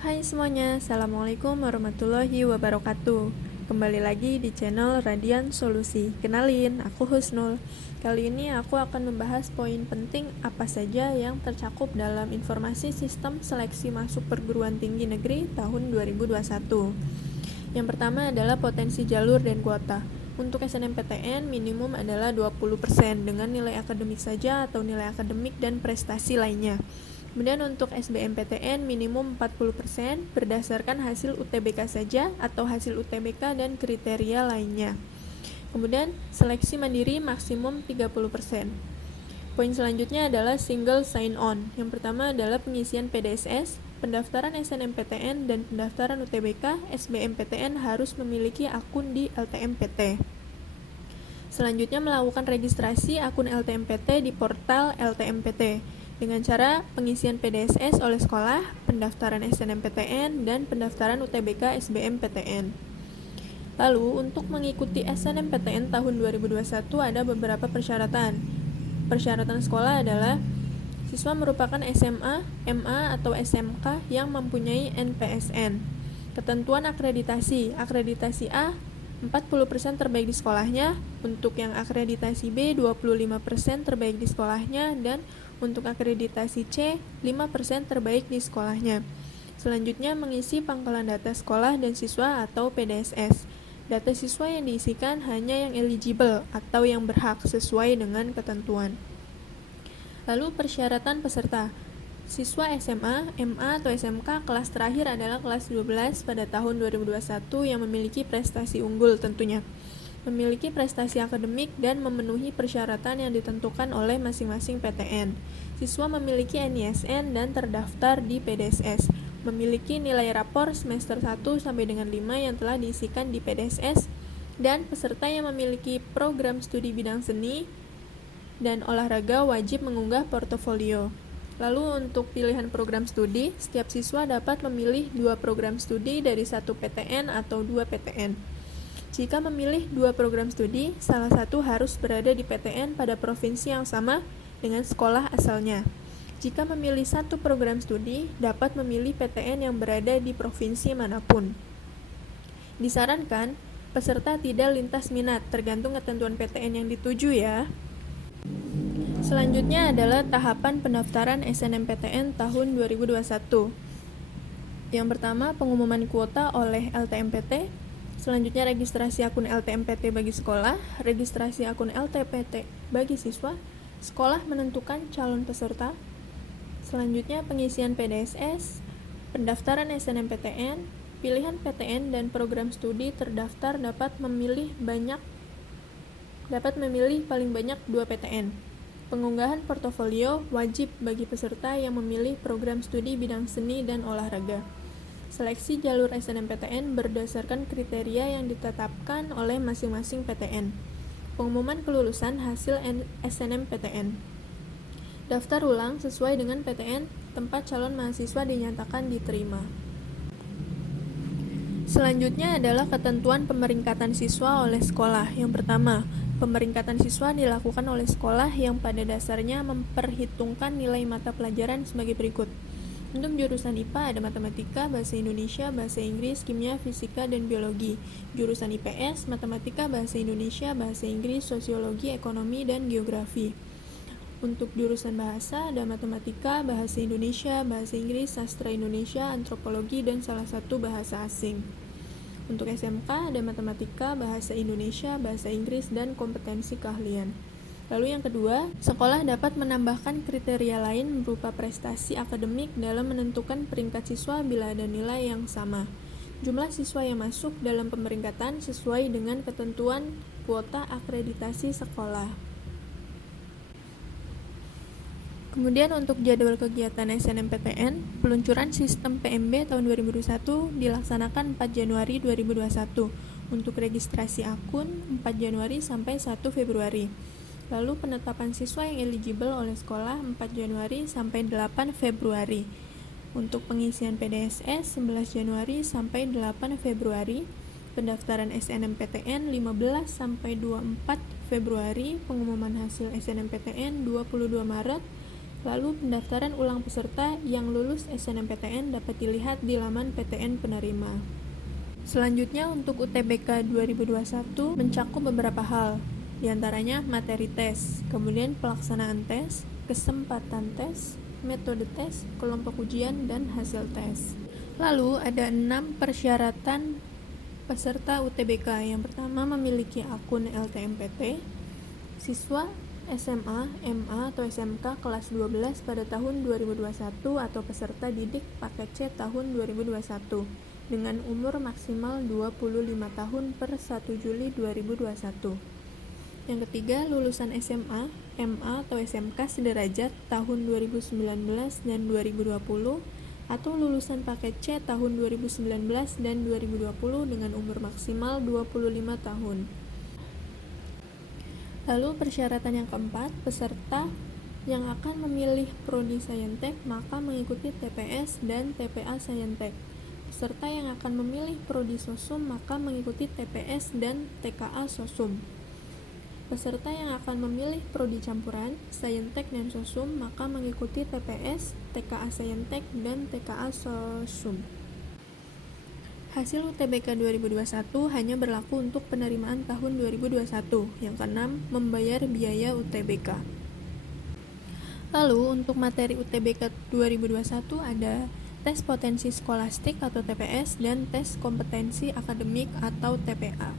Hai semuanya, Assalamualaikum warahmatullahi wabarakatuh. Kembali lagi di channel Radian Solusi. Kenalin, aku Husnul. Kali ini aku akan membahas poin penting apa saja yang tercakup dalam informasi sistem seleksi masuk perguruan tinggi negeri tahun 2021. Yang pertama adalah potensi jalur dan kuota. Untuk SNMPTN minimum adalah 20% dengan nilai akademik saja atau nilai akademik dan prestasi lainnya. Kemudian untuk SBMPTN minimum 40% berdasarkan hasil UTBK saja atau hasil UTBK dan kriteria lainnya. Kemudian seleksi mandiri maksimum 30%. Poin selanjutnya adalah single sign-on. Yang pertama adalah pengisian PDSS, pendaftaran SNMPTN dan pendaftaran UTBK, SBMPTN harus memiliki akun di LTMPT. Selanjutnya melakukan registrasi akun LTMPT di portal LTMPT dengan cara pengisian PDSS oleh sekolah, pendaftaran SNMPTN, dan pendaftaran UTBK SBMPTN. Lalu, untuk mengikuti SNMPTN tahun 2021 ada beberapa persyaratan. Persyaratan sekolah adalah siswa merupakan SMA, MA, atau SMK yang mempunyai NPSN. Ketentuan akreditasi. Akreditasi A 40% terbaik di sekolahnya, untuk yang akreditasi B 25% terbaik di sekolahnya, dan untuk akreditasi C 5% terbaik di sekolahnya. Selanjutnya mengisi pangkalan data sekolah dan siswa atau PDSS. Data siswa yang diisikan hanya yang eligible atau yang berhak sesuai dengan ketentuan. Lalu persyaratan peserta. Siswa SMA, MA, atau SMK kelas terakhir adalah kelas 12 pada tahun 2021 yang memiliki prestasi unggul tentunya. Memiliki prestasi akademik dan memenuhi persyaratan yang ditentukan oleh masing-masing PTN. Siswa memiliki NISN dan terdaftar di PDSS. Memiliki nilai rapor semester 1 sampai dengan 5 yang telah diisikan di PDSS, dan peserta yang memiliki program studi bidang seni dan olahraga wajib mengunggah portofolio. Lalu untuk pilihan program studi, setiap siswa dapat memilih 2 program studi dari 1 PTN atau 2 PTN. Jika memilih 2 program studi, salah satu harus berada di PTN pada provinsi yang sama dengan sekolah asalnya. Jika memilih 1 program studi, dapat memilih PTN yang berada di provinsi manapun. Disarankan, peserta tidak lintas minat, tergantung ketentuan PTN yang dituju ya. Selanjutnya adalah tahapan pendaftaran SNMPTN tahun 2021. Yang pertama, pengumuman kuota oleh LTMPT. Selanjutnya registrasi akun LTMPT bagi sekolah, registrasi akun LTPT bagi siswa, sekolah menentukan calon peserta. Selanjutnya pengisian PDSS, pendaftaran SNMPTN, pilihan PTN dan program studi terdaftar dapat memilih paling banyak 2 PTN. Pengunggahan portofolio wajib bagi peserta yang memilih program studi bidang seni dan olahraga. Seleksi jalur SNMPTN berdasarkan kriteria yang ditetapkan oleh masing-masing PTN. Pengumuman kelulusan hasil SNMPTN. Daftar ulang sesuai dengan PTN tempat calon mahasiswa dinyatakan diterima. Selanjutnya adalah ketentuan pemeringkatan siswa oleh sekolah. Yang pertama, pemeringkatan siswa dilakukan oleh sekolah yang pada dasarnya memperhitungkan nilai mata pelajaran sebagai berikut. Untuk jurusan IPA ada matematika, bahasa Indonesia, bahasa Inggris, kimia, fisika, dan biologi. Jurusan IPS, matematika, bahasa Indonesia, bahasa Inggris, sosiologi, ekonomi, dan geografi. Untuk jurusan bahasa ada matematika, bahasa Indonesia, bahasa Inggris, sastra Indonesia, antropologi, dan salah satu bahasa asing. Untuk SMK ada matematika, bahasa Indonesia, bahasa Inggris, dan kompetensi keahlian. Lalu yang kedua, sekolah dapat menambahkan kriteria lain berupa prestasi akademik dalam menentukan peringkat siswa bila ada nilai yang sama. Jumlah siswa yang masuk dalam pemeringkatan sesuai dengan ketentuan kuota akreditasi sekolah. Kemudian untuk jadwal kegiatan SNMPTN, peluncuran sistem PMB tahun 2021 dilaksanakan 4 Januari 2021. Untuk registrasi akun 4 Januari sampai 1 Februari. Lalu penetapan siswa yang eligible oleh sekolah 4 Januari sampai 8 Februari. Untuk pengisian PDSS 11 Januari sampai 8 Februari. Pendaftaran SNMPTN 15 sampai 24 Februari. Pengumuman hasil SNMPTN 22 Maret. Lalu pendaftaran ulang peserta yang lulus SNMPTN dapat dilihat di laman PTN penerima. Selanjutnya untuk UTBK 2021 mencakup beberapa hal, diantaranya materi tes, kemudian pelaksanaan tes, kesempatan tes, metode tes, kelompok ujian, dan hasil tes. Lalu ada 6 persyaratan peserta UTBK. Yang pertama, memiliki akun LTMPT. Siswa SMA, MA, atau SMK kelas 12 pada tahun 2021 atau peserta didik paket C tahun 2021 dengan umur maksimal 25 tahun per 1 Juli 2021. Yang ketiga, lulusan SMA, MA, atau SMK sederajat tahun 2019 dan 2020 atau lulusan paket C tahun 2019 dan 2020 dengan umur maksimal 25 tahun. Lalu persyaratan yang keempat, peserta yang akan memilih prodi Saintek maka mengikuti TPS dan TPA Saintek. Peserta yang akan memilih prodi Sosum maka mengikuti TPS dan TKA Sosum. Peserta yang akan memilih prodi campuran Saintek dan Sosum maka mengikuti TPS, TKA Saintek, dan TKA Sosum. Hasil UTBK 2021 hanya berlaku untuk penerimaan tahun 2021. Yang keenam, membayar biaya UTBK. Lalu untuk materi UTBK 2021 ada tes potensi skolastik atau TPS dan tes kompetensi akademik atau TPA.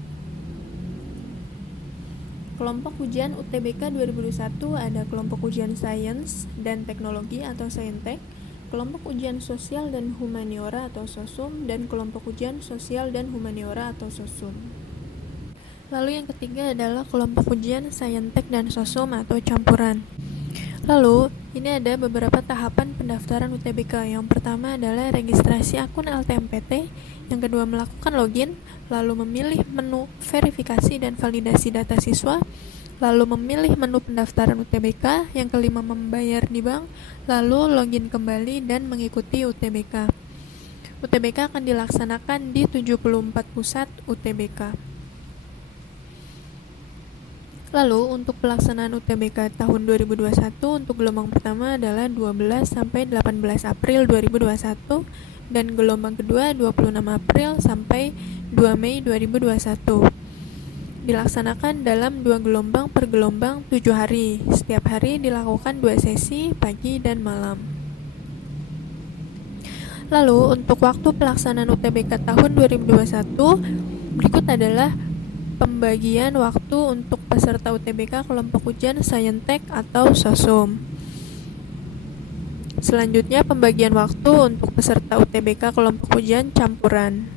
Kelompok ujian UTBK 2021 ada kelompok ujian sains dan teknologi atau Saintek, kelompok ujian sosial dan humaniora atau Sosum, dan kelompok ujian sosial dan humaniora atau Sosum. Lalu yang ketiga adalah kelompok ujian Saintek dan Sosum atau campuran. Lalu, ini ada beberapa tahapan pendaftaran UTBK. Yang pertama adalah registrasi akun LTMPT, yang kedua melakukan login, lalu memilih menu verifikasi dan validasi data siswa, lalu memilih menu pendaftaran UTBK, yang kelima membayar di bank, lalu login kembali dan mengikuti UTBK. UTBK akan dilaksanakan di 74 pusat UTBK. Lalu untuk pelaksanaan UTBK tahun 2021 untuk gelombang pertama adalah 12 sampai 18 April 2021 dan gelombang kedua 26 April sampai 2 Mei 2021. Dilaksanakan dalam 2 gelombang per gelombang 7 hari. Setiap hari dilakukan 2 sesi, pagi dan malam. Lalu untuk waktu pelaksanaan UTBK tahun 2021, berikut adalah pembagian waktu untuk peserta UTBK kelompok ujian Saintek atau Sosum. Selanjutnya pembagian waktu untuk peserta UTBK kelompok ujian campuran.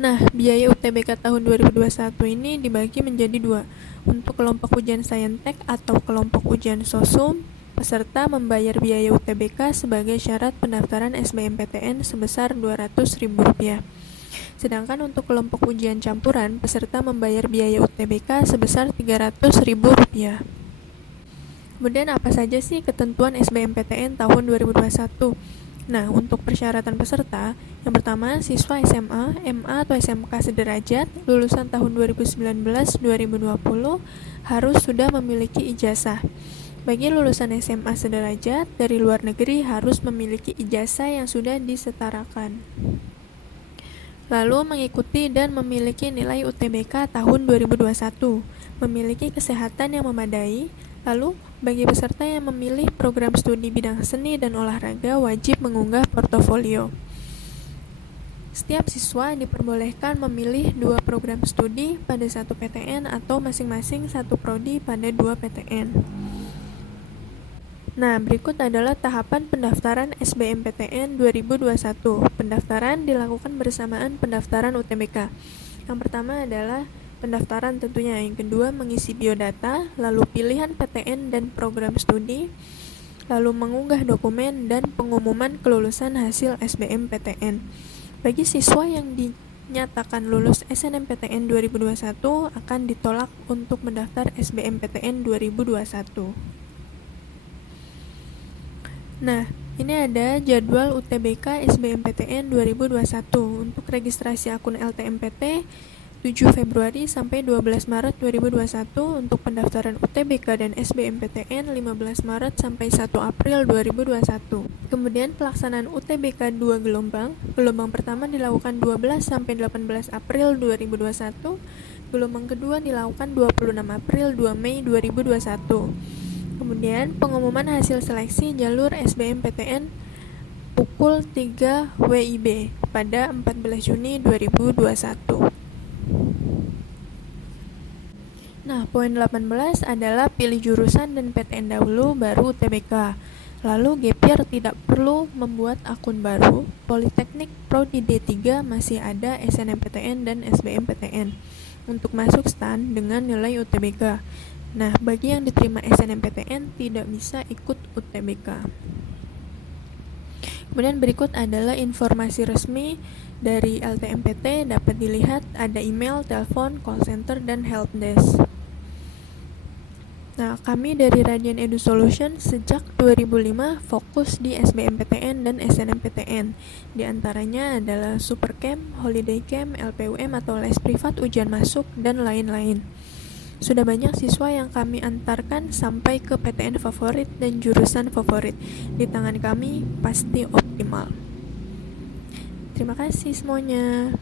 Nah, biaya UTBK tahun 2021 ini dibagi menjadi 2. Untuk kelompok ujian Saintek atau kelompok ujian Sosum, peserta membayar biaya UTBK sebagai syarat pendaftaran SBMPTN sebesar Rp200.000. Sedangkan untuk kelompok ujian campuran, peserta membayar biaya UTBK sebesar Rp300.000. Kemudian apa saja sih ketentuan SBMPTN tahun 2021? Nah, untuk persyaratan peserta, yang pertama, siswa SMA, MA, atau SMK sederajat, lulusan tahun 2019-2020, harus sudah memiliki ijazah. Bagi lulusan SMA sederajat dari luar negeri harus memiliki ijazah yang sudah disetarakan. Lalu mengikuti dan memiliki nilai UTBK tahun 2021, memiliki kesehatan yang memadai. Lalu, bagi peserta yang memilih program studi bidang seni dan olahraga wajib mengunggah portofolio. Setiap siswa diperbolehkan memilih 2 program studi pada 1 PTN atau masing-masing 1 prodi pada 2 PTN. Nah, berikut adalah tahapan pendaftaran SBMPTN 2021. Pendaftaran dilakukan bersamaan pendaftaran UTBK. Yang pertama adalah pendaftaran tentunya, yang kedua mengisi biodata, lalu pilihan PTN dan program studi, lalu mengunggah dokumen dan pengumuman kelulusan hasil SBMPTN. Bagi siswa yang dinyatakan lulus SNMPTN 2021 akan ditolak untuk mendaftar SBMPTN 2021. Nah, ini ada jadwal UTBK SBMPTN 2021. Untuk registrasi akun LTMPT 7 Februari sampai 12 Maret 2021 untuk pendaftaran UTBK dan SBMPTN 15 Maret sampai 1 April 2021. Kemudian pelaksanaan UTBK 2 gelombang. Gelombang pertama dilakukan 12 sampai 18 April 2021. Gelombang kedua dilakukan 26 April 2 Mei 2021. Kemudian pengumuman hasil seleksi jalur SBMPTN pukul 3 WIB pada 14 Juni 2021. Nah, poin 18 adalah pilih jurusan dan PTN dahulu baru UTBK. Lalu gap year tidak perlu membuat akun baru. Politeknik Prodi D3 masih ada SNMPTN dan SBMPTN untuk masuk STAN dengan nilai UTBK. Nah, bagi yang diterima SNMPTN tidak bisa ikut UTBK. Kemudian berikut adalah informasi resmi dari LTMPT, dapat dilihat ada email, telepon, call center, dan helpdesk. Nah, kami dari Radian Edu Solution sejak 2005 fokus di SBMPTN dan SNMPTN. Di antaranya adalah Supercamp, Holiday Camp, LPUM atau les privat ujian masuk, dan lain-lain. Sudah banyak siswa yang kami antarkan sampai ke PTN favorit dan jurusan favorit. Di tangan kami pasti optimal. Terima kasih semuanya.